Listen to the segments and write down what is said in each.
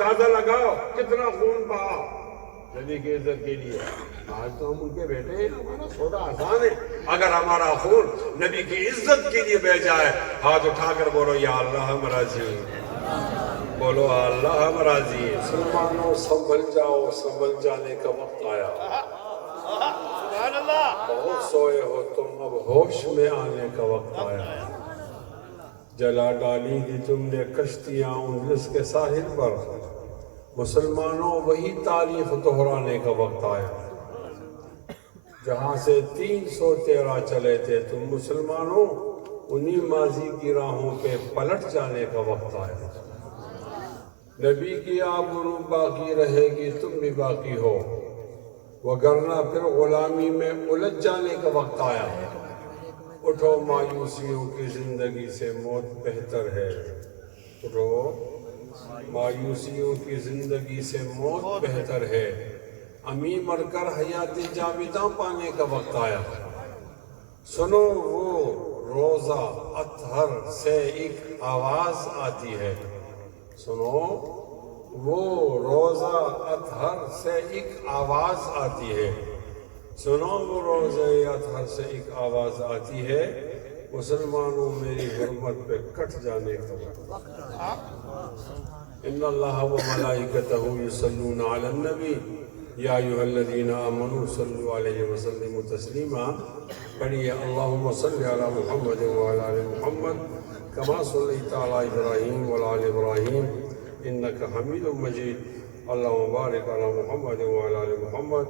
اندازہ لگاؤ کتنا خون بہا نبی کی عزت کے لیے. آج تو ہم ان کے بیٹے ہیں, ہمارا سودا آسان ہے. اگر ہمارا خون نبی کی عزت کے لیے بہ جائے, ہاتھ اٹھا کر بولو یا اللہ ہم راضی ہیں, بولو اللہ ہم راضی ہیں. مسلمانوں سنبھل جاؤ, سنبھل جانے کا وقت آیا. بہت سوئے ہو تم, اب ہوش میں آنے کا وقت آیا. جلا ڈالی تھی تم نے کشتیاں اندلس کے ساحل پر, مسلمانوں وہی تاریخ دہرانے کا وقت آیا. جہاں سے 313 چلے تھے تم مسلمانوں, انہی ماضی کی راہوں پہ پلٹ جانے کا وقت آیا. نبی کی آبرو باقی رہے گی, تم بھی باقی ہو, وگرنہ پھر غلامی میں الجھ جانے کا وقت آیا. اٹھو مایوسیوں کی زندگی سے موت بہتر ہے, اٹھو مایوسیوں کی زندگی سے موت بہتر ہے. امی مر کر حیات جاویداں پانے کا وقت آیا. سنو وہ روزہ اطہر سے ایک آواز آتی ہے, سنو وہ روزہ اطہر سے ایک آواز آتی ہے, سنو وہ روزہ اطہر سے ایک آواز آتی ہے. مسلمانوں میری حرمت پہ کٹ جانے کا وقت. ان اللہ و ملائکتہ یصلون علی النبی یا ایھا الذین آمنوا صلوا علیہ وسلموا تسلیما. پڑھیے اللہم صلی علی محمد وعلی آل محمد کما صلیت علی ابراہیم وعلی آل ابراہیم انک حمید مجید. اللہم بارک علی محمد وعلی آل محمد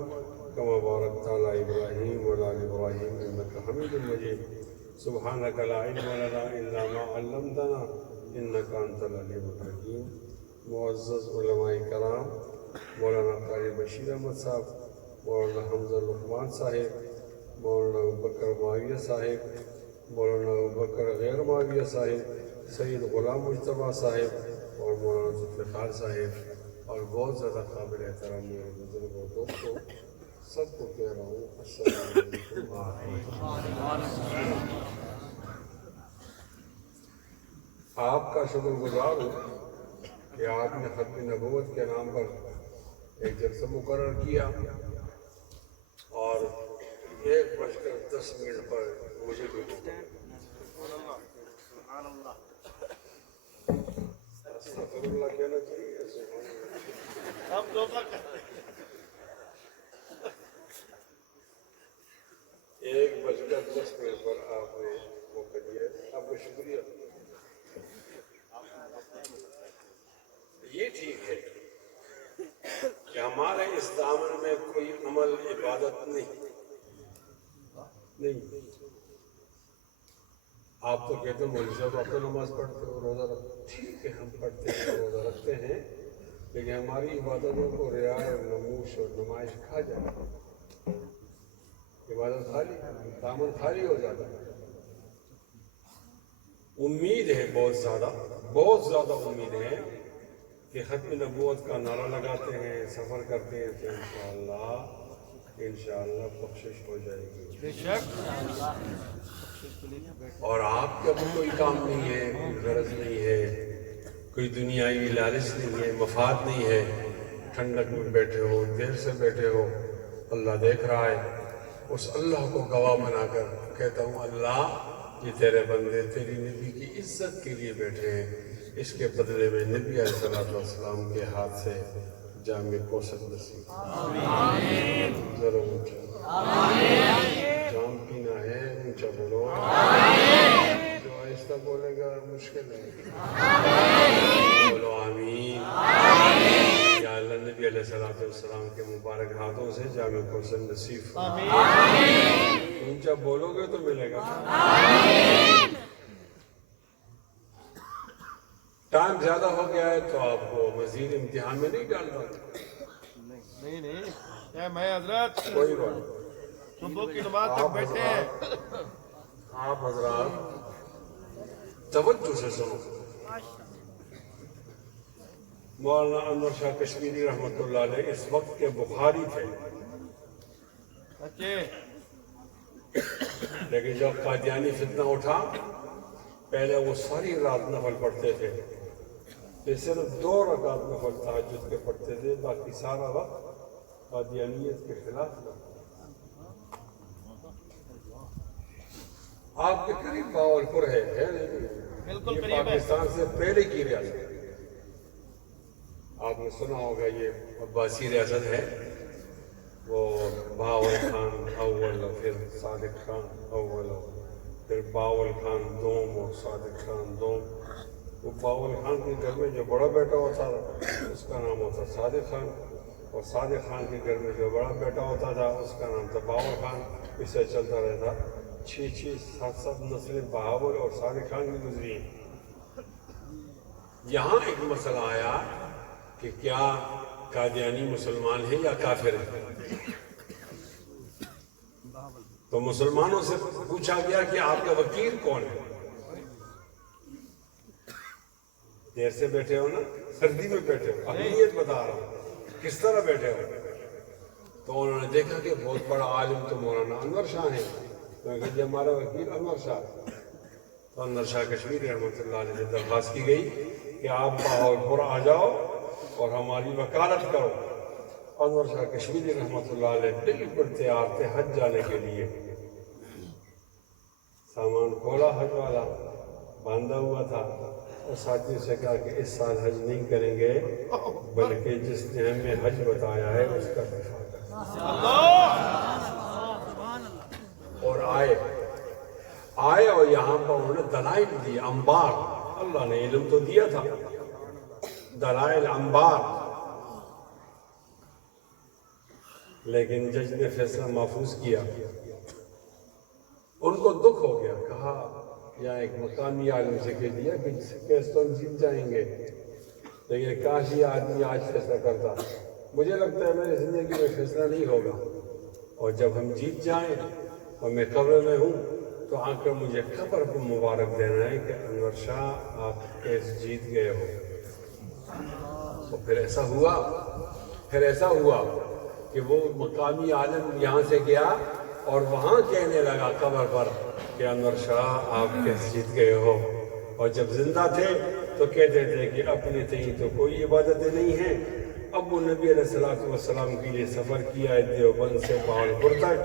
کما بارکت علی ابراہیم وعلی آل ابراہیم انک حمید مجید. سبحانک لا علم لنا الا ما علمتنا انک انت العلیم الحکیم. معزز علماء کرام, مولانا قاری بشیر احمد صاحب, مولانا حمزہ لقمان صاحب, مولانا ابوبکر معاویہ صاحب, مولانا ابوبکر غیر معاویہ صاحب, سید غلام مجتبیٰ صاحب اور مولانا ذوالفقار صاحب, اور بہت زیادہ قابل احترام میرے بزرگوں دوستوں, سب کو کہہ رہا ہوں السلام علیکم ورحمۃ اللہ. آپ کا شکر گزار ہوں کہ آپ نے ختم نبوت کے نام پر ایک جلسہ مقرر کیا, اور 1:10 پر مجھے بھی استغفر اللہ کہنا چاہیے. 1:10 پر آپ نے موقع دیا, آپ کا شکریہ. یہ ٹھیک ہے کہ ہمارے اس دامن میں کوئی عمل عبادت نہیں. آپ تو کہتے ہیں مولوی صاحب آپ تو نماز پڑھتے ہو, روزہ رکھتے, ٹھیک ہے ہم پڑھتے ہیں, روزہ رکھتے ہیں, لیکن ہماری عبادتوں کو ریا اور نموش اور نمائش کھا جائے, عبادت خالی, دامن خالی ہو جاتا ہے. امید ہے بہت زیادہ امید ہے کہ ختم نبوت کا نعرہ لگاتے ہیں, سفر کرتے ہیں, تو انشاءاللہ بخشش ہو جائے گی. اور آپ کا بھی کوئی کام نہیں ہے, کوئی غرض نہیں ہے, کوئی دنیاوی لالچ نہیں ہے, مفاد نہیں ہے, ٹھنڈک میں بیٹھے ہو, دیر سے بیٹھے ہو, اللہ دیکھ رہا ہے. اس اللہ کو گواہ بنا کر کہتا ہوں اللہ یہ تیرے بندے تیری نبی کی عزت کے لیے بیٹھے ہیں, اس کے بدلے میں نبی علیہ السلام کے ہاتھ سے جام کوثر نصیب. ذرا اونچا جام پینا ہے, اونچا بولو. جو آہستہ بولے گا مشکل ہے, بولو آمین. یا اللہ نبی علیہ السلام کے مبارک ہاتھوں سے جام کوثر نصیب. اونچا بولو گے تو ملے گا. ٹائم زیادہ ہو گیا ہے تو آپ کو مزید امتحان میں نہیں ڈالنا. نہیں میں حضرت کوئی بات صبح کی نماز تک بیٹھے ہیں. آپ حضرات توجہ سے سنو. مولانا انور شاہ کشمیری رحمۃ اللہ علیہ اس وقت کے بخاری تھے, لیکن جب قادیانی فتنہ اٹھا پہلے وہ ساری رات نفل پڑھتے تھے, کہ صرف 2 رکعت میں فرض تہجد کے پڑھتے تھے، باقی سارا وقت قادیانیت کے خلاف تھا۔ آپ کے قریب باولپور ہے نہیں؟ بالکل یہ قریب ہے۔ پاکستان سے پہلے کی ریاست ہے۔ آپ نے سنا ہوگا یہ عباسی ریاست ہے، وہ باول خان اول اور پھر صادق خان اول اور پھر باول خان دوم اور صادق خان دوم۔ وہ باول خان کے گھر میں جو بڑا بیٹا ہوتا تھا اس کا نام ہوتا صادق خان، اور صادق خان کے گھر میں جو بڑا بیٹا ہوتا تھا اس کا نام تھا باول خان۔ اس سے چلتا رہتا 6 7 نسلیں بہاول اور صادق خان کی گزری ہیں۔ یہاں ایک مسئلہ آیا کہ کیا قادیانی مسلمان ہیں یا کافر ہیں؟ تو مسلمانوں سے پوچھا گیا کہ آپ کا وکیل کون ہے؟ دیر سے بیٹھے ہو نا، سردی میں بیٹھے ہو، اہمیت بتا رہا ہوں کس طرح بیٹھے ہو۔ تو انہوں نے دیکھا کہ بہت بڑا عالم تو مولانا انور شاہ ہے، تو یہ ہمارا وکیل انور شاہ۔ تو انور شاہ کشمیری رحمۃ اللہ علیہ سے درخواست کی گئی کہ آپ باولپور آ جاؤ اور ہماری وکالت کرو۔ انور شاہ کشمیری رحمۃ اللہ علیہ بالکل تیار تھے حج جانے کے لیے۔ سامان کھولا حج والا، باندھا ہوا تھا، اور ساتھی سے کہا کہ اس سال حج نہیں کریں گے، بلکہ جس نے ہمیں حج بتایا ہے اس کا دفاع کریں۔ اور آئے اور یہاں پر انہوں نے دلائل دی، انبار، اللہ نے علم تو دیا تھا، دلائل انبار، لیکن جج نے فیصلہ محفوظ کیا۔ ان کو دکھ ہو گیا، کہا یا ایک مقامی عالم سے کہہ دیا کہ کیس تو ہم جیت جائیں گے، لیکن کاش یہ آدمی آج فیصلہ کرتا۔ مجھے لگتا ہے میری زندگی میں فیصلہ نہیں ہوگا، اور جب ہم جیت جائیں اور میں قبر میں ہوں تو آ کر مجھے قبر کو مبارک دینا ہے کہ انور شاہ آپ کیس جیت گئے ہو۔ تو پھر ایسا ہوا کہ وہ مقامی عالم یہاں سے گیا اور وہاں کہنے لگا قبر پر کہ انور شاہ آپ کیس جیت گئے ہو۔ اور جب زندہ تھے تو کہتے تھے کہ اپنے تئیں تو کوئی عبادتیں نہیں ہیں۔ اب وہ نبی علیہ السلام کے لیے سفر کیا ہے دیوبند سے باولپور تک،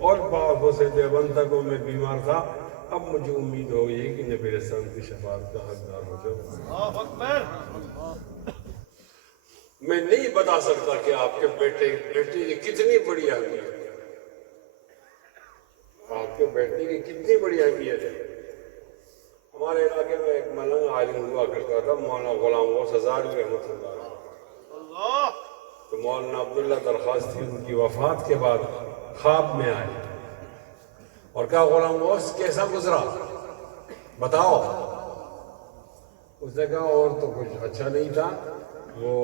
اور باولپور سے دیوبند تک وہ میں بیمار تھا۔ اب مجھے امید ہو گئی کہ نبی علیہ السلام کی شفاعت کا حقدار ہو جاؤں۔ اللہ اکبر۔ میں نہیں بتا سکتا کہ آپ کے بیٹے کی کتنی بڑی اہمیت ہے، آپ کے بیٹے کی کتنی بڑی اہمیت ہے۔ ہمارے علاقے میں ایک ملنگ عالم ہوا کرتا تھا، مولانا غلام غوث ہزاروی رحمۃ اللہ علیہ۔ تو مولانا عبداللہ درخواست تھی ان کی وفات کے بعد خواب میں آئے اور کہا غلام غوث کیسا گزرا بتاؤ۔ اس نے کہا اور تو کچھ اچھا نہیں تھا، وہ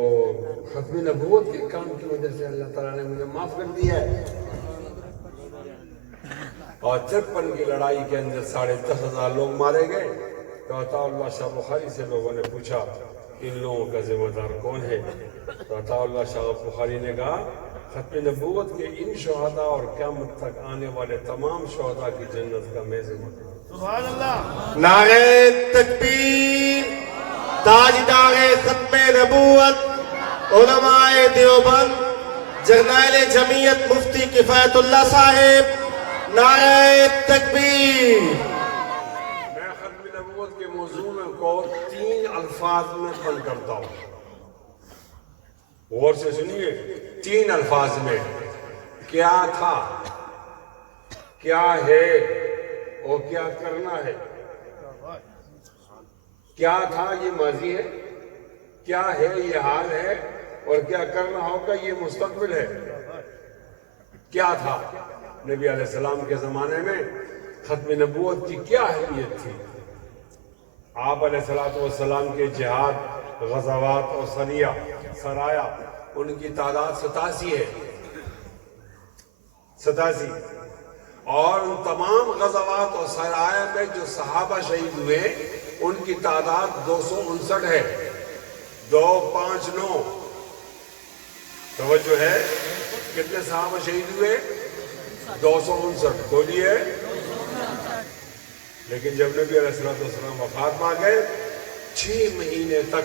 ختم نبوت کے کام کی وجہ سے اللہ تعالیٰ نے مجھے معاف کر دیا ہے۔ اور 53 کی لڑائی کے اندر 10,500 لوگ مارے گئے۔ تو عطا اللہ شاہ بخاری سے لوگوں نے پوچھا ان لوگوں کا ذمہ دار کون ہے؟ تو عطا اللہ شاہ بخاری نے کہا ختم نبوت کے ان شہداء اور قیامت تک آنے والے تمام شہداء کی جنت کا میں ذمہ دار ہوں۔ سبحان اللہ۔ نعرہ تکبیر، تاجدار ختم نبوت علماء دیوبند جرنیل جمعیت مفتی کفایت اللہ صاحب، نعرہ تکبیر۔ میں ختم نبوت کے موضوع کو 3 الفاظ میں بند کرتا ہوں، غور سے سنیے۔ 3 الفاظ میں کیا تھا، کیا ہے اور کیا کرنا ہے۔ کیا تھا یہ ماضی ہے، کیا ہے یہ حال ہے، اور کیا کرنا ہوگا یہ مستقبل ہے۔ کیا تھا نبی علیہ السلام کے زمانے میں ختم نبوت کی کیا اہمیت تھی؟ آپ علیہ السلام کے جہاد، غزوات اور سرایا ان کی تعداد 87 ہے، 87، اور ان تمام غزوات اور سرایا میں جو صحابہ شہید ہوئے ان کی تعداد 259 ہے، 259۔ توجہ ہے، کتنے صحابہ شہید ہوئے؟ 259۔ بولیے۔ لیکن جب نبی علیہ السلام وفات پا گئے 6 مہینے تک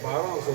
1200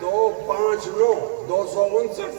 259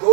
2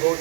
2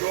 2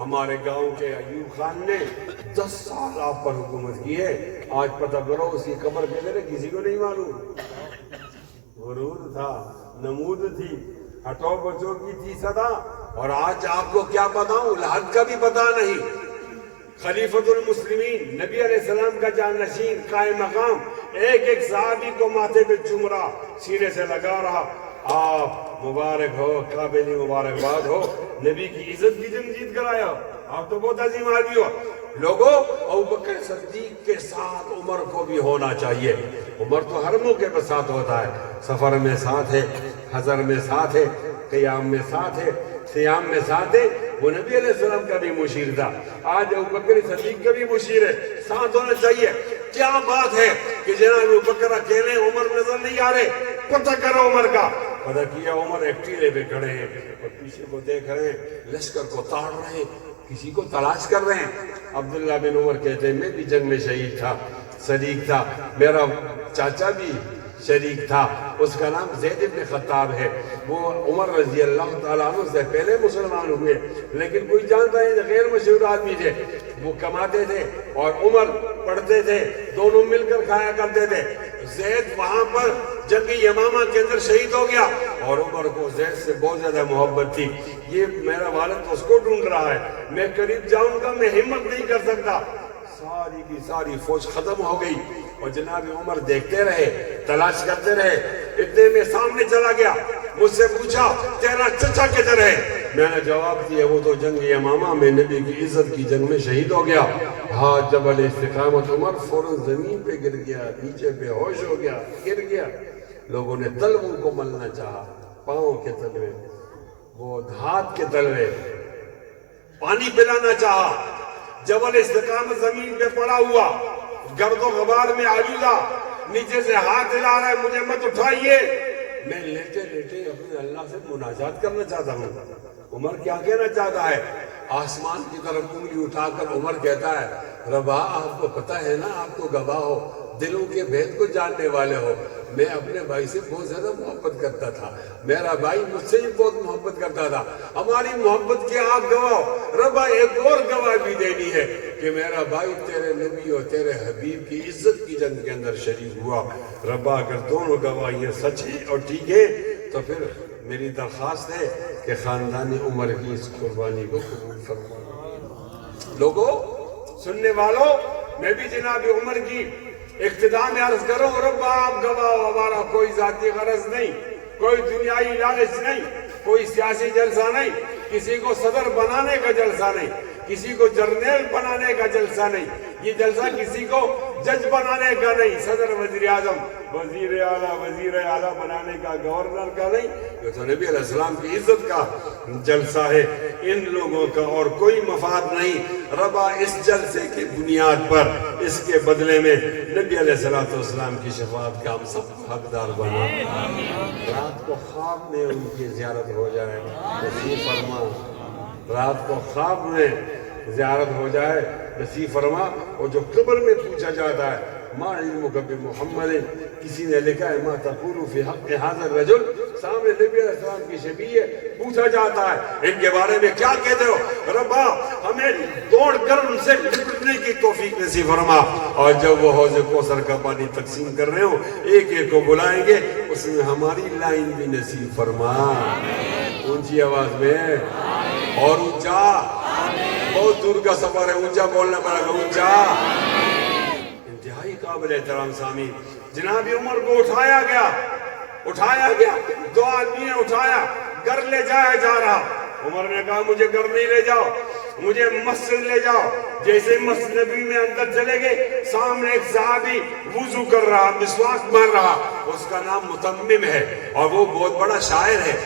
ہمارے گاؤں کے ایوب خان نے 10 سال آپ پر حکومت کی ہے. آج پتہ کرو اس کی قبر کدھر ہے کسی کو نہیں معلوم. غرور تھا, نمود تھی, ہٹو بچوں کی تھی صدا. اور آج آپ کو کیا بتاؤں, لحد کا بھی پتہ نہیں. خلیفۃ المسلمین, نبی علیہ السلام کا جانشین, قائم مقام, ایک ایک صحابی کو ماتھے پہ چوم رہا, سینے سے لگا رہا. آپ مبارک ہو, قابل مبارکباد ہو, نبی کی عزت کی جنگ جیت کر آیا. آپ تو بہت عظیم آدمی ہو. لوگوں, ابوبکر صدیق کے ساتھ عمر کو بھی ہونا چاہیے. عمر تو ہر موقع پر ساتھ ہوتا ہے, سفر میں ساتھ ہے, حضر میں ساتھ ہے, قیام میں ساتھ ہے, سیام میں ساتھ ہے. وہ نبی علیہ السلام کا بھی مشیر تھا, آج ابوبکر صدیق کا بھی مشیر ہے, ساتھ ہونا چاہیے. کیا بات ہے کہ جناب ابوبکر اکیلے, عمر نظر نہیں آ رہے. پتہ کرو عمر کا. پتہ کیا, عمر ایک ٹیلے پہ کھڑے ہیں اور پیچھے کو دیکھ رہے ہیں, لشکر کو تاڑ رہے ہیں, کسی کو تلاش کر رہے ہیں. عبداللہ بن عمر کہتے ہیں میں بھی جنگ میں شہید تھا, شریک تھا, میرا چاچا بھی شریک تھا, اس کا نام زید بن خطاب ہے. وہ عمر رضی اللہ تعالیٰ عنہ سے پہلے مسلمان ہوئے, لیکن کوئی جانتا ہے غیر مشہور آدمی تھے. وہ کماتے تھے اور عمر پڑھتے تھے, دونوں مل کر کھایا کرتے تھے. زید وہاں پر جنگ یمامہ کے اندر شہید ہو گیا اور عمر کو زید سے بہت زیادہ محبت تھی. یہ میرا والد اس کو ڈھونڈ رہا ہے, میں قریب جاؤں گا, میں ہمت نہیں کر سکتا. ساری کی ساری فوج ختم ہو گئی اور جناب عمر دیکھتے رہے, تلاش کرتے رہے. اتنے میں سامنے چلا گیا, مجھ سے پوچھا تیرا چچا کدھر ہے؟ میں نے جواب دیا وہ تو جنگ یمامہ میں نبی کی عزت کی جنگ میں شہید ہو گیا. ہاں جبل استقامت. عمر فوراً زمین پہ گر گیا, نیچے بے ہوش ہو گیا, گر گیا. لوگوں نے تلووں کو ملنا چاہا, پاؤں کے تلوے, وہ ہاتھ کے تلوے, پانی پلانا چاہا. جبل استقامت زمین پہ پڑا ہوا, گرد و غبار میں آلودہ, نیچے سے ہاتھ ہلا رہا ہے, مجھے مت اٹھائیے. میں لیٹے لیٹے اپنے اللہ سے مناجات کرنا چاہتا ہوں. عمر کیا کہنا چاہتا ہے؟ آسمان کی طرف انگلی اٹھا کر عمر کہتا ہے ربا آپ کو پتہ ہے نا, آپ تو گواہ ہو, دلوں کے بھید کو جاننے والے ہو. میں اپنے بھائی سے بہت زیادہ محبت کرتا تھا, میرا بھائی مجھ سے بھی بہت محبت کرتا تھا. ہماری محبت کے آپ گواہ ہو. ربا ایک اور گواہ بھی دینی ہے کہ میرا بھائی تیرے نبی اور تیرے حبیب کی عزت کی جنگ کے اندر شریک ہوا. ربا اگر دونوں گواہیاں سچ ہیں اور ٹھیک ہے تو پھر میری درخواست ہے کہ خاندان عمر کی اس قربانی کو قبول فرما. لوگوں, سننے والوں, میں بھی جناب عمر کی اقتداء میں عرض کروں, ربا آپ گواہ ہو, ہمارا کوئی ذاتی غرض نہیں, کوئی دنیائی لالچ نہیں, کوئی سیاسی جلسہ نہیں, کسی کو صدر بنانے کا جلسہ نہیں, کسی کو جرنیل بنانے کا جلسہ نہیں, یہ جلسہ کسی کو جج بنانے کا نہیں, صدر, وزیر اعظم, وزیر اعلیٰ بنانے کا, گورنر کا نہیں. یہ تو نبی علیہ السلام کی عزت کا جلسہ ہے, ان لوگوں کا اور کوئی مفاد نہیں. ربا اس جلسے کی بنیاد پر اس کے بدلے میں نبی علیہ السلام کی شفاعت کا ہم سب حقدار بنا. رات کو خواب میں ان کی زیارت ہو جائے, نصیب فرما. رات کو خواب میں زیارت ہو جائے, نصیب فرما. اور جو قبر میں پوچھا جاتا ہے ما علمک بمحمد, کسی نے لکھا ہے ما تقول فی حق هذا الرجل, سامنے نبی علیہ السلام کی شبیہ پوچھا جاتا ہے ان کے بارے میں کیا کہتے ہو. ربا ہمیں دوڑ کر ان سے لپٹنے کی توفیق نصیب فرما. اور جب وہ حوض کوثر کا پانی تقسیم کر رہے ہو, ایک ایک کو بلائیں گے, اس میں ہماری لائن بھی نصیب فرما. اونچی آواز میں اور اونچا, بہت دور کا سفر ہے, اونچا بولنا پڑے گا, اونچا. انتہائی قابل احترام سامعین, جناب عمر کو اٹھایا گیا, 2 آدمی نے اٹھایا, گھر لے جایا جا رہا. عمر نے کہا مجھے گھر نہیں لے جاؤ, مجھے مسجد لے جاؤ. جیسے مسجد نبی میں اندر چلے گئے, سامنے ایک صحابی وضو کر رہا, مسواک مار رہا, اس کا نام متمم ہے اور وہ بہت بڑا شاعر ہے.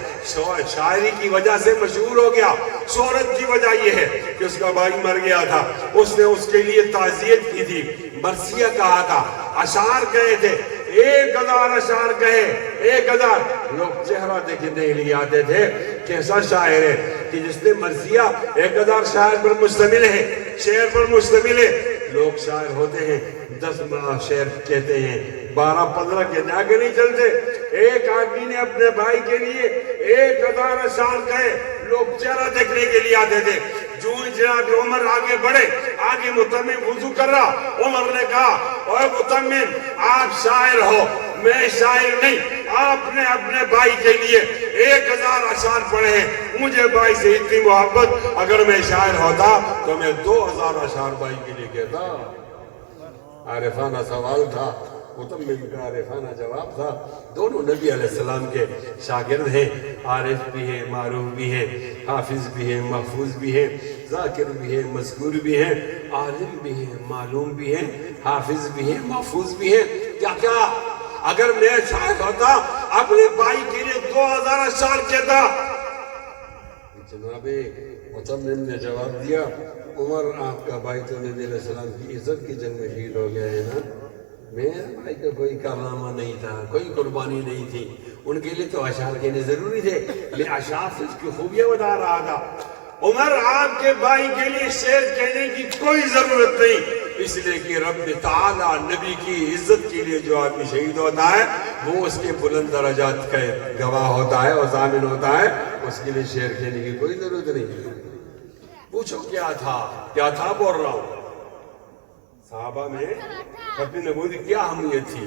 شاعری کی وجہ سے مشہور ہو گیا. شہرت کی وجہ یہ ہے کہ اس کا بھائی مر گیا تھا, اس نے اس کے لیے تعزیت کی تھی, مرثیہ کہا تھا, اشعار کہے تھے, 1000 اشعار کہے, 1000. لوگ چہرہ دیکھنے کے لیے آتے تھے, کیسا شاعر ہے کہ جس نے مرثیہ 1000 شاعر پر مشتمل ہے, شعر پر مشتمل ہے. لوگ شاعر ہوتے ہیں, 10 شعر کہتے ہیں, 12-15 کے آگے نہیں چلتے. ایک آدمی نے اپنے بھائی کے لیے 1000 اشعار کہے، لوگ چہرہ دیکھنے کے لیے آتے تھے۔ جو جناب عمر آگے بڑھے، آگے متمم وضو کر رہا، عمر نے کہا اے متمم آپ شاعر ہو، میں شاعر نہیں، آپ نے اپنے بھائی کے لیے 1000 اشعار پڑھے ہیں، مجھے بھائی سے اتنی محبت، اگر میں شاعر ہوتا تو میں 2000 اشعار بھائی کے لیے کہتا۔ عارفانہ سوال تھا، متمم کا عارفانہ جواب تھا۔ دونوں نبی علیہ السلام کے شاگرد ہیں، عارف بھی ہیں، معروف بھی ہیں، حافظ بھی ہیں، محفوظ بھی ہیں، ذاکر بھی ہیں، مذکور بھی ہیں، عالم بھی ہیں، معلوم بھی ہیں، حافظ بھی ہیں، محفوظ بھی ہیں۔ کیا اگر میں شاعر ہوتا اپنے بھائی کے لیے 2000 اشعار کہتا؟ جناب متمم نے جواب دیا، عمر آپ کا بھائی تو نبی علیہ السلام کی عزت کی جنگ میں شہید ہو گیا ہے نا، میرے بھائی کا کوئی کارنامہ نہیں تھا، کوئی قربانی نہیں تھی، ان کے لیے تو اشعار کہنے ضروری تھے، لے اشعار سے اس کی خوبیاں بتا رہا تھا۔ عمر آپ کے بھائی کے لیے شعر کہنے کی کوئی ضرورت نہیں، اس لیے کہ رب تعالیٰ نبی کی عزت کے لیے جو آدمی شہید ہوتا ہے وہ اس کے بلند درجات کا گواہ ہوتا ہے اور ضامن ہوتا ہے، اس کے لیے شعر کہنے کی کوئی ضرورت نہیں۔ پوچھو کیا تھا بول رہا ہوں۔ صحابہ میں ختم نبوت کیا اہمیت تھی؟